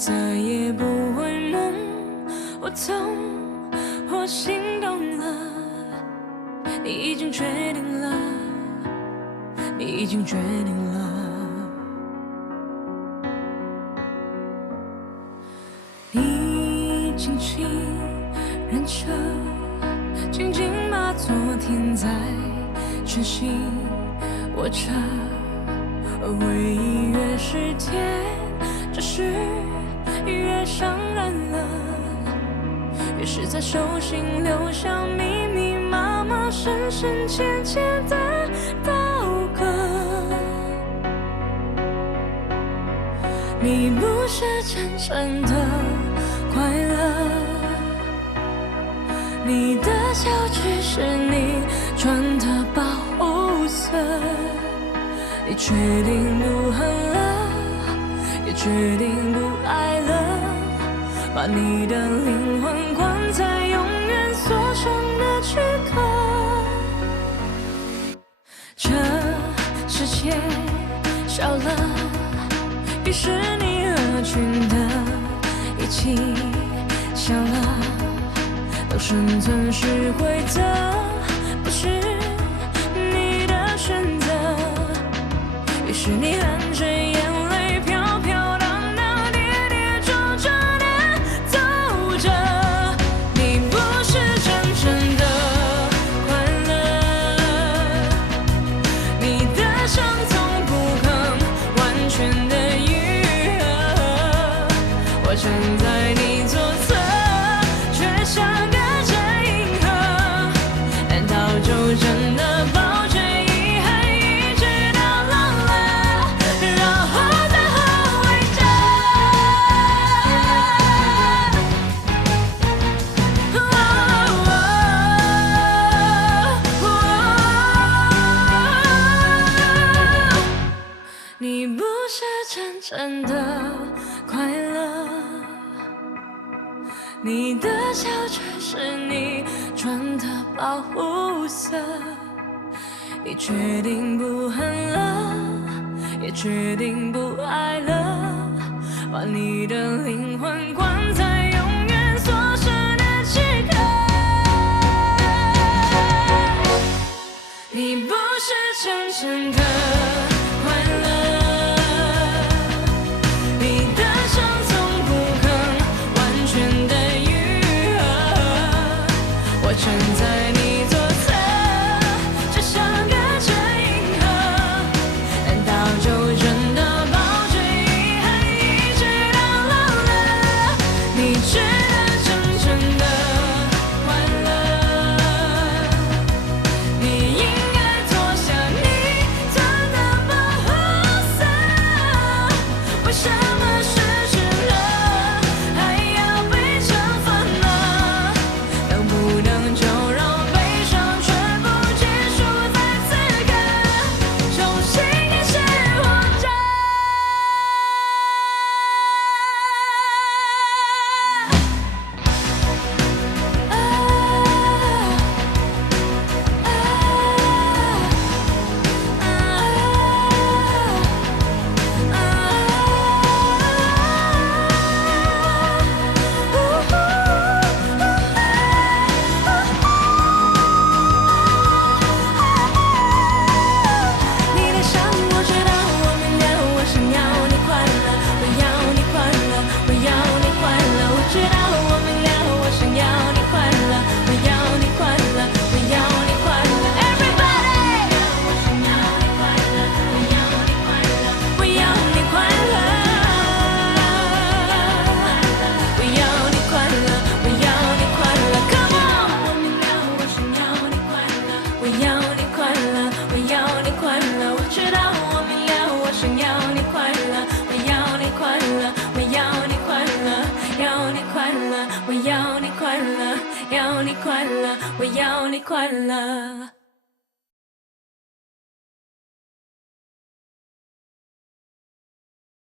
再也不会梦，我懂，我心动了，你已经决定了，你已经决定了。你轻轻认车，紧紧把昨天在晨曦握着，回忆越是甜，只是越伤人了，越是在手心留下密密麻麻、深深浅浅的刀割。你不是真正的快乐，你的笑只是你穿的保护色。你决定不恨了，也决定不爱了，把你的灵魂关在永远锁上的躯壳。这世界小了，于是你合群的一起笑了。当生存是规则，不是你的选择，于是你含着眼泪飘飘荡荡、跌跌撞撞地走着。你不是真正的快乐，你的伤从不肯完全的愈合。我站在你左侧，却像隔着银河，难道就真的抱着遗憾一直到老了，然后再后悔着？你不是真正的快乐，你的笑却是你穿的保护色。你决定不恨了，也决定不爱了，把你的灵魂关在永远锁上的躯壳。你不是真正的快乐，你的伤从不肯完全的愈合。我站在你左侧，就像隔着银河，难道就真的抱着遗憾一直到老了？你觉得真正的快乐，你应该脱下你穿的保护色。为什么失去了还要被惩罚呢？能不能就让悲伤全部结束在此刻，重新开始活着？你的伤我知道，我明了，我想要你快乐，我要你快乐，我要你快乐。我知道，我明了，我想要你快乐，我要你快乐，我要你快乐。Everybody， 我想要你快乐，我要你快乐，我要你快乐，我要你快乐，我要你快乐。Come on， 我明了，我想要你快乐，我要你快乐，我要你快乐。我知道，我明了，我想要你快乐，我要你快乐，我要你快乐，要你快乐，我要你快乐，要你快乐，我要你快乐。